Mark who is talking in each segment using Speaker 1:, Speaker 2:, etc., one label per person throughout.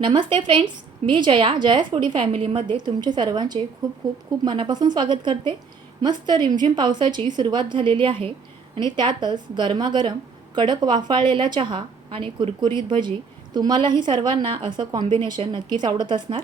Speaker 1: नमस्ते friends मी जया जयास foodie फॅमिलीमध्ये तुमचे सर्वांचे खूप खूप खूप मनापासून स्वागत करते. मस्त रिमझिम पावसाची सुरुवात झालेली आहे आणि त्यातच गरमागरम कडक वाफाळलेला चहा आणि कुरकुरीत भजी तुम्हालाही सर्वांना असं कॉम्बिनेशन नक्कीच आवडत असणार.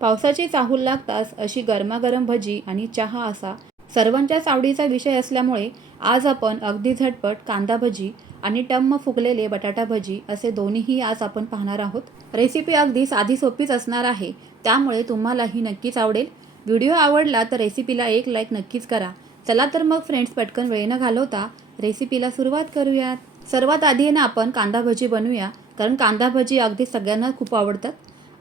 Speaker 1: पावसाची चाहूल लागताच अशी गरमागरम भजी आणि चहा असा सर्वांच्याच आवडीचा विषय असल्यामुळे आज आपण अगदी झटपट कांदा भजी आणि टम्म फुगलेले बटाटा भजी असे दोन्हीही आज आपण पाहणार आहोत. रेसिपी अगदी साधी सोपीच असणार आहे. त्यामुळे तुम्हालाही नक्कीच आवडेल. व्हिडिओ आवडला तर रेसिपीला एक लाईक नक्कीच करा. चला तर मग फ्रेंड्स पटकन वेळ न घालवता रेसिपीला सुरुवात करूयात. सर्वात आधी ना आपण कांदा भजी बनवूया कारण कांदा भजी अगदी सगळ्यांना खूप आवडतात.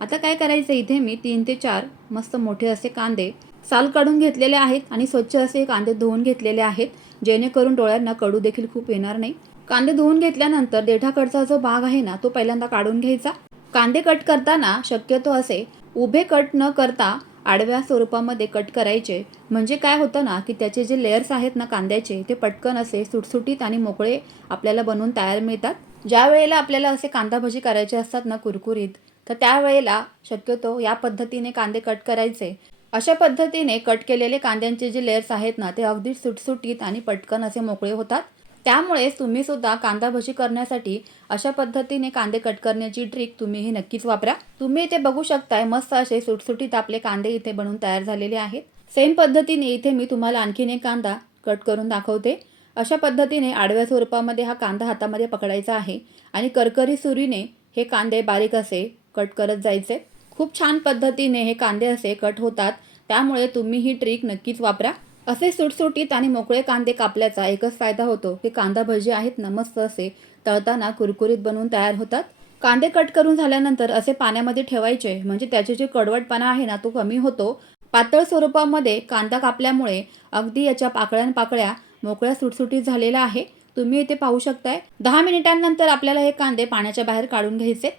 Speaker 1: आता काय करायचं इथे मी तीन ते चार मस्त मोठे असे कांदे साल काढून घेतलेले आहेत आणि स्वच्छ असे कांदे धुवून घेतलेले आहेत जेणेकरून डोळ्यांना कडू देखील खूप येणार नाही. कांदे धुवून घेतल्यानंतर देठाकडचा जो भाग आहे ना तो पहिल्यांदा काढून घ्यायचा. कांदे कट करताना शक्यतो असे उभे कट न करता आडव्या स्वरूपामध्ये कट करायचे. म्हणजे काय होतं ना की त्याचे जे लेयर्स आहेत ना कांद्याचे ते पटकन असे सुटसुटीत आणि मोकळे आपल्याला बनवून तयार मिळतात. ज्या वेळेला आपल्याला असे कांदा भजी करायचे असतात ना कुरकुरीत तर त्यावेळेला शक्यतो या पद्धतीने कांदे कट करायचे. अशा पद्धतीने कट केलेले कांद्यांचे जे लेयर्स आहेत ना ते अगदी सुटसुटीत आणि पटकन असे मोकळे होतात. त्यामुळेच तुम्ही सुद्धा कांदा भजी करण्यासाठी अशा पद्धतीने कांदे कट करण्याची ट्रिक तुम्हीही नक्कीच वापरा. तुम्ही इथे बघू शकताय मस्त असे सुटसुटीत आपले कांदे इथे बनवून तयार झालेले आहेत. सेम पद्धतीने इथे मी तुम्हाला आणखीन एक कांदा कट करून दाखवते. अशा पद्धतीने आडव्या स्वरूपामध्ये हा कांदा हातामध्ये पकडायचा आहे आणि करकरी सुरीने हे कांदे बारीक असे कट करत जायचे. खूप छान पद्धतीने हे कांदे असे कट होतात. त्यामुळे तुम्ही ही ट्रिक नक्कीच वापरा. असे सुटसुटीत आणि मोकळे कांदे कापल्याचा एकच फायदा होतो की कांदा भजी आहेत ना मस्त असे तळताना कुरकुरीत बनवून तयार होतात. कांदे कट करून झाल्यानंतर असे पाण्यामध्ये ठेवायचे म्हणजे त्याचे जे कडवटपणा आहे ना तो कमी होतो. पातळ स्वरूपामध्ये कांदा कापल्यामुळे अगदी याच्या पाकळ्या पाकळ्या मोकळ्या सुटसुटीत झालेल्या आहे. तुम्ही इथे पाहू शकताय. दहा मिनिटांनंतर आपल्याला हे कांदे पाण्याच्या बाहेर काढून घ्यायचे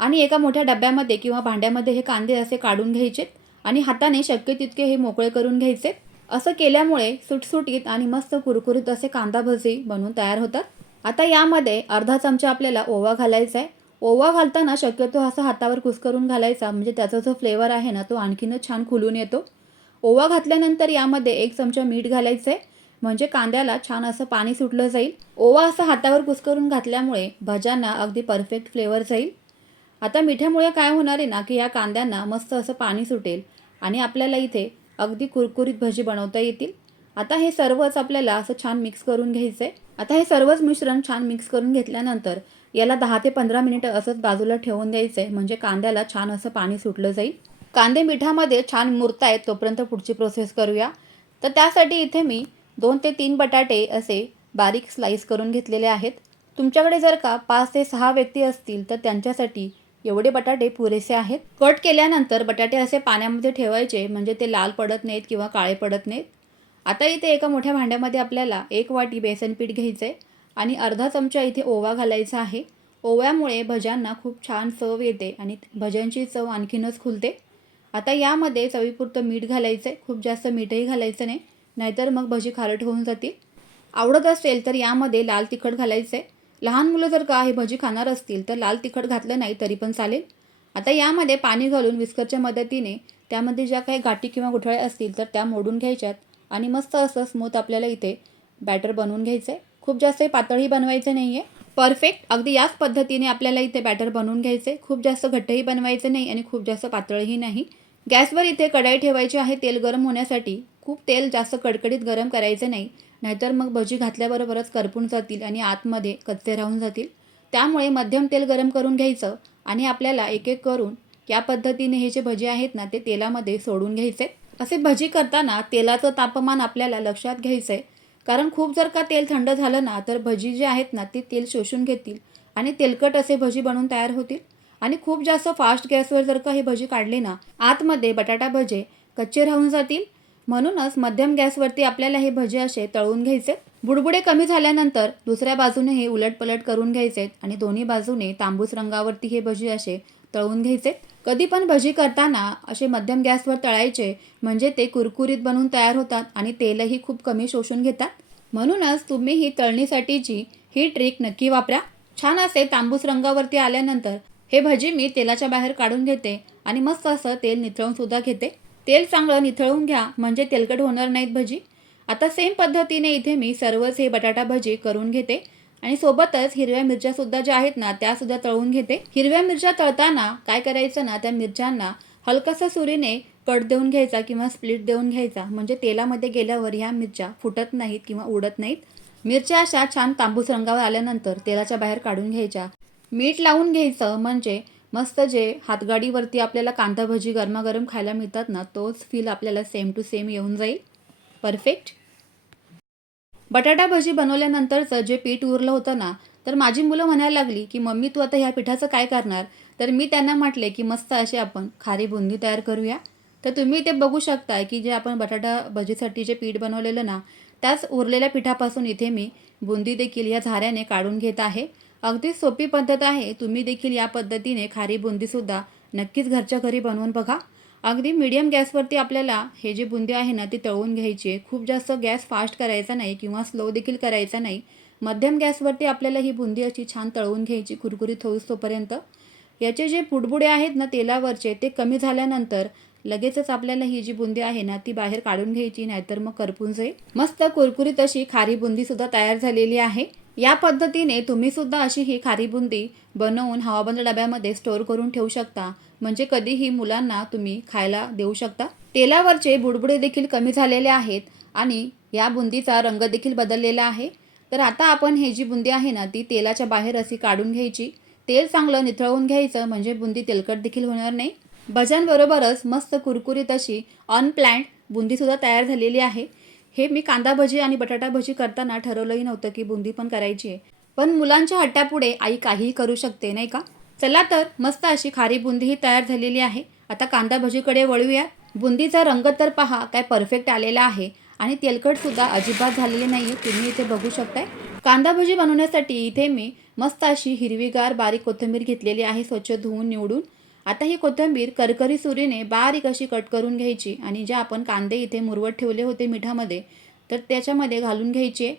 Speaker 1: आणि एका मोठ्या डब्यामध्ये किंवा भांड्यामध्ये हे कांदे असे काढून घ्यायचे आणि हाताने शक्य तितके हे मोकळे करून घ्यायचे असं केल्यामुळे सुटसुटीत आणि मस्त कुरकुरीत असे कांदा भजी बनवून तयार होतात. आता यामध्ये अर्धा चमचा आपल्याला ओवा घालायचा आहे. ओवा घालताना शक्यतो असा हातावर कुस्करून घालायचा म्हणजे त्याचा जो फ्लेवर आहे ना तो आणखीनच छान खुलून येतो. ओवा घातल्यानंतर यामध्ये एक चमचा मीठ घालायचं आहे म्हणजे कांद्याला छान असं पाणी सुटलं जाईल. ओवा असं हातावर कुस्करून घातल्यामुळे भज्यांना अगदी परफेक्ट फ्लेवर जाईल. आता मिठ्यामुळे काय होणार आहे ना की या कांद्यांना मस्त असं पाणी सुटेल आणि आपल्याला इथे अगदी कुरकुरीत भजी बनवता येतील. आता हे सर्वच आपल्याला असं छान मिक्स करून घ्यायचं आहे आता हे सर्वच मिश्रण छान मिक्स करून घेतल्यानंतर याला दहा ते पंधरा मिनिटं असंच बाजूला ठेवून द्यायचं आहे म्हणजे कांद्याला छान असं पाणी सुटलं जाईल. कांदे मिठामध्ये छान मुरतायत तोपर्यंत पुढची प्रोसेस करूया. तर त्यासाठी इथे मी दोन ते तीन बटाटे असे बारीक स्लाईस करून घेतलेले आहेत. तुमच्याकडे जर का पाच ते सहा व्यक्ती असतील तर त्यांच्यासाठी एवढे बटाटे पुरेसे आहेत. कट केल्यानंतर बटाटे असे पाण्यामध्ये ठेवायचे म्हणजे ते लाल पडत नाहीत किंवा काळे पडत नाहीत. आता इथे एका मोठ्या भांड्यामध्ये आपल्याला एक वाटी बेसन पीठ घ्यायचं आहे आणि अर्धा चमचा इथे ओवा घालायचा आहे. ओव्यामुळे भज्यांना खूप छान चव येते आणि भज्यांची चव आणखीनच खुलते. आता यामध्ये चवीपुरतं मीठ घालायचं आहे खूप जास्त मीठही घालायचं नाही नाहीतर मग भजी खारट होऊन जातील. आवडत असेल तर यामध्ये लाल तिखट घालायचं आहे लहान मुलं जर का हे भजी खाणार असतील तर लाल तिखट घातलं नाही तरी पण चालेल. आता यामध्ये पाणी घालून विस्करच्या मदतीने त्यामध्ये ज्या काही गाठी किंवा गुठळ्या असतील तर त्या मोडून घ्यायच्यात आणि मस्त असं स्मूथ आपल्याला इथे बॅटर बनवून घ्यायचं आहे खूप जास्त पातळही बनवायचं नाही आहे परफेक्ट अगदी याच पद्धतीने आपल्याला इथे बॅटर बनवून घ्यायचं आहे खूप जास्त घट्टही बनवायचं नाही आणि खूप जास्त पातळही नाही. गॅसवर इथे कढाई ठेवायची आहे तेल गरम होण्यासाठी. खूप तेल जास्त कडकडीत गरम करायचं नाही. नाहीतर मग भजी घातल्याबरोबरच करपून जातील आणि आतमध्ये कच्चे राहून जातील. त्यामुळे मध्यम तेल गरम करून घ्यायचं आणि आपल्याला एक एक करून या पद्धतीने हे जे भजी आहेत ना ते तेलामध्ये सोडून घ्यायचे. असे भजी करताना तेलाचं तापमान आपल्याला लक्षात घ्यायचं आहे कारण खूप जर का तेल थंड झालं ना तर भजी जे आहेत ना ते तेल शोषून घेतील आणि तेलकट असे भजी बनवून तयार होतील. आणि खूप जास्त फास्ट गॅसवर जर का हे भजी काढली ना आतमध्ये बटाटा भजे कच्चे राहून जातील म्हणूनच मध्यम गॅसवरती आपल्याला हे भजे असे तळून घ्यायचे. बुडबुडे कमी झाल्यानंतर दुसऱ्या बाजूने हे उलटपलट करून घ्यायचे आणि दोन्ही बाजूने तांबूस रंगावरती हे भजी असे तळून घ्यायचे. कधी पण भजी करताना असे मध्यम गॅसवर तळायचे म्हणजे ते कुरकुरीत बनून तयार होतात आणि तेलही खूप कमी शोषून घेतात. म्हणूनच तुम्ही ही तळणीसाठीची ही ट्रिक नक्की वापरा. छान असे तांबूस रंगावरती आल्यानंतर हे भजी मी तेलाच्या बाहेर काढून घेते आणि मस्त असं तेल निथळून सुद्धा घेते. तेल चांगलं निथळून घ्या म्हणजे तेलकट होणार नाहीत भजी. आता सेम पद्धतीने इथे मी सर्वच हे बटाटा भजी करून घेते. आणि सोबतच हिरव्या मिरच्या सुद्धा ज्या आहेत ना त्यासुद्धा तळून घेते. हिरव्या मिरच्या तळताना काय करायचं ना त्या मिरच्यांना हलकासा सुरीने कट देऊन घ्यायचा किंवा स्प्लिट देऊन घ्यायचा. म्हणजे तेलामध्ये गेल्यावर ह्या मिरच्या फुटत नाहीत किंवा उडत नाहीत. मिरच्या अशा छान तांबूस रंगावर आल्यानंतर तेलाच्या बाहेर काढून घ्यायच्या. मीठ लावून घ्यायचं म्हणजे मस्त जे हातगाडीवरती आपल्याला कांदा भजी गरमागरम खायला मिळतात ना तोच फील आपल्याला सेम टू सेम येऊन जाईल. परफेक्ट बटाटा भजी बनवल्यानंतरचं जे पीठ उरलं होतं ना तर माझी मुलं म्हणायला लागली की मम्मी तू आता ह्या पिठाचं काय करणार? तर मी त्यांना म्हटले की मस्त अशी आपण खारी बुंदी तयार करूया. तर तुम्ही ते बघू शकताय की जे आपण बटाटा भजीसाठी जे पीठ बनवलेलं ना त्याच उरलेल्या पिठापासून इथे मी बुंदी देखील या झाऱ्याने काढून घेत आहे. अगदी सोपी पद्धत आहे. तुम्ही देखील या पद्धतीने खारी बुंदीसुद्धा नक्कीच घरच्या घरी बनवून बघा. अगदी मीडियम गॅसवरती आपल्याला हे जे बुंदी आहे ना ती तळून घ्यायची आहे. खूप जास्त गॅस फास्ट करायचा नाही किंवा स्लो देखील करायचा नाही. मध्यम गॅसवरती आपल्याला ही बुंदी अशी छान तळवून घ्यायची कुरकुरीत होईस तोपर्यंत. याचे जे पुडबुडे आहेत ना तेलावरचे ते कमी झाल्यानंतर लगेचच आपल्याला ही जी बुंदी आहे ना ती बाहेर काढून घ्यायची नाहीतर मग करपून जाईल. मस्त कुरकुरीत अशी खारी बुंदी सुद्धा तयार झालेली आहे. या पद्धतीने तुम्ही सुद्धा अशी ही खारी बुंदी बनवून हवाबंद डब्यामध्ये स्टोअर करून ठेवू शकता. म्हणजे कधीही मुलांना तुम्ही खायला देऊ शकता. तेलावरचे बुडबुडे देखील कमी झालेले आहेत आणि या बुंदीचा रंग देखील बदललेला आहे. तर आता आपण हे जी बुंदी आहे ना ती तेलाच्या बाहेर अशी काढून घ्यायची. तेल चांगलं निथळवून घ्यायचं म्हणजे बुंदी तेलकट देखील होणार नाही. भज्यांबरोबरच मस्त कुरकुरीत अशी अनप्लॅन्ड बुंदीसुद्धा तयार झालेली आहे. हे मी कांदा भजी आणि बटाटा भजी करताना ठरवलंही नव्हतं की बुंदी पण करायची आहे. पण मुलांच्या हट्टापुढे आई काहीही करू शकते नाही का? चला तर मस्त अशी खारी बुंदीही तयार झालेली आहे. आता कांदा भजीकडे वळूया. बुंदीचा रंग तर पहा काय परफेक्ट आलेला आहे आणि तेलकट सुद्धा अजिबात नाही आहे तुम्ही इथे बघू शकताय. कांदा भजी बनवण्यासाठी इथे मी मस्त अशी हिरवीगार बारीक कोथिंबीर घेतलेली आहे स्वच्छ धुवून निवडून. आता ही कोथिंबीर करकरी सुरीने बारीक अशी कट करून घ्यायची आणि जे आपण कांदे इथे मुरवत ठेवले होते मिठामध्ये तर त्याच्यामध्ये घालून घ्यायचे.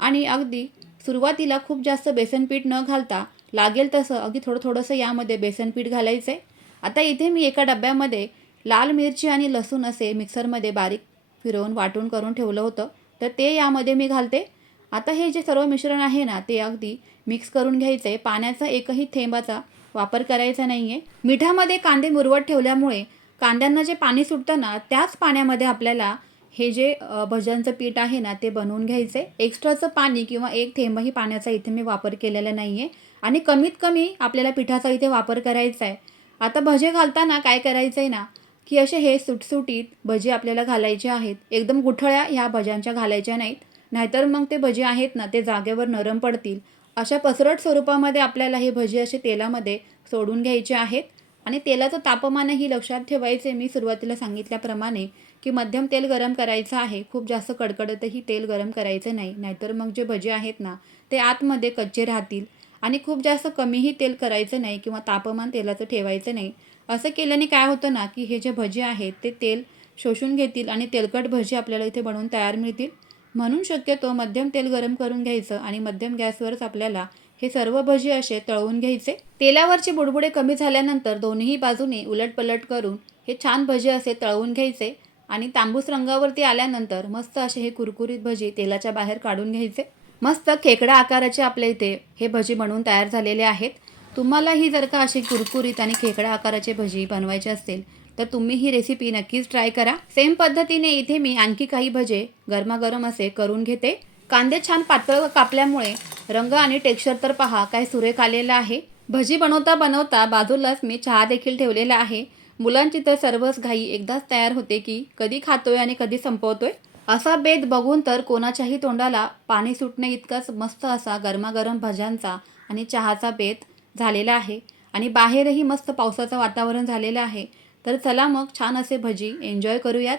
Speaker 1: आणि अगदी सुरुवातीला खूप जास्त बेसनपीठ न घालता लागेल तसं अगदी थोडं थोडंसं यामध्ये बेसनपीठ घालायचं. आहे आता इथे मी एका डब्यामध्ये लाल मिरची आणि लसूण असे मिक्सरमध्ये बारीक फिरवून वाटून करून ठेवलं होतं. तर ते यामध्ये मी घालते. आता हे जे सर्व मिश्रण आहे ना ते अगदी मिक्स करून घ्यायचं. आहे पाण्याचा एकही थेंबाचा वापर करायचा नाही आहे मिठामध्ये कांदे मुरवत ठेवल्यामुळे कांद्यांना जे पाणी सुटतं ना त्याच पाण्यामध्ये आपल्याला हे जे भज्यांचं पीठ आहे ना ते बनवून घ्यायचं आहे एक्स्ट्राचं पाणी किंवा एक थेंबही पाण्याचा इथे मी वापर केलेला नाही आहे आणि कमीत कमी आपल्याला पिठाचा इथे वापर करायचा आहे आता भजे घालताना काय करायचं आहे ना की असे हे सुटसुटीत भजे आपल्याला घालायचे आहेत. एकदम गुठळ्या ह्या भज्यांच्या घालायच्या नाहीत. नाहीतर मग ते भजे आहेत ना ते जागेवर नरम पडतील. अशा पसरट स्वरूपामध्ये आपल्याला हे भजी असे तेलामध्ये सोडून घ्यायचे आहेत. आणि तेलाचं तापमानही लक्षात ठेवायचे मी सुरुवातीला सांगितल्याप्रमाणे की मध्यम तेल गरम करायचं आहे. खूप जास्त कडकडतही तेल गरम करायचं नाही. नाहीतर मग जे भजे आहेत ना ते आतमध्ये कच्चे राहतील. आणि खूप जास्त कमीही तेल करायचं नाही किंवा तापमान तेलाचं ठेवायचं नाही. असं केल्याने काय होतं ना की हे जे भजे आहेत ते तेल शोषून घेतील आणि तेलकट भजी आपल्याला इथे बनवून तयार मिळतील. म्हणून शक्यतो मध्यम तेल गरम करून घ्यायचं आणि मध्यम गॅसवरच आपल्याला हे सर्व भजी असे तळवून घ्यायचे. तेलावरचे बुडबुडे कमी झाल्यानंतर दोन्ही बाजूने उलटपलट करून हे छान भजी असे तळवून घ्यायचे आणि तांबूस रंगावरती आल्यानंतर मस्त असे हे कुरकुरीत भजी तेलाच्या बाहेर काढून घ्यायचे. मस्त खेकडा आकाराचे आपल्या इथे हे भजी बनवून तयार झालेले आहेत. तुम्हालाही जर का अशी कुरकुरीत आणि खेकडा आकाराचे भजी बनवायचे असेल तर तुम्ही ही रेसिपी नक्कीच ट्राय करा. सेम पद्धतीने इथे मी आणखी काही भजे गरमागरम असे करून घेते. कांदे छान पातळ कापल्यामुळे रंग आणि टेक्स्चर तर पहा काय सुरेख आलेला आहे. भजी बनवता बनवता बाजूलाच मी चहा देखील ठेवलेला आहे. मुलांची तर सर्वच घाई एकदाच तयार होते की कधी खातोय आणि कधी संपवतोय. असा बेत बघून तर कोणाच्याही तोंडाला पाणी सुटणे इतकाच मस्त असा गरमागरम भज्यांचा आणि चहाचा बेत झालेला आहे. आणि बाहेरही मस्त पावसाचं वातावरण झालेलं आहे. तर चला मग छान असे भजी एन्जॉय करूयात.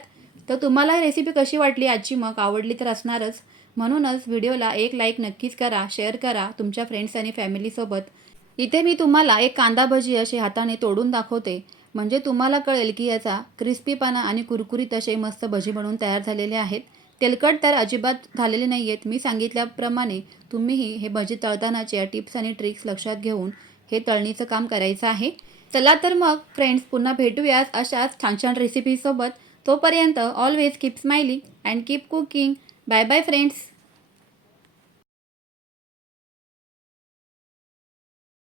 Speaker 1: तर तुम्हाला रेसिपी कशी वाटली आजची मग? आवडली तर असणारच. म्हणूनच व्हिडिओला एक लाईक नक्कीच करा शेअर करा तुमच्या फ्रेंड्स आणि फॅमिलीसोबत इथे मी तुम्हाला एक कांदा भजी असे हाताने तोडून दाखवते. म्हणजे तुम्हाला कळेल की याचा क्रिस्पीपणा आणि कुरकुरीत असे मस्त भजी बनवून तयार झालेले आहेत. तेलकट तर अजिबात झालेले नाही आहेत मी सांगितल्याप्रमाणे तुम्हीही हे भजी तळतानाच्या टिप्स आणि ट्रिक्स लक्षात घेऊन हे तळणीचं काम करायचं आहे. चला तर मग फ्रेंड्स पुन्हा भेटूयाच अशाच छान छान रेसिपीसोबत तोपर्यंत always keep smiling and keep cooking bye bye friends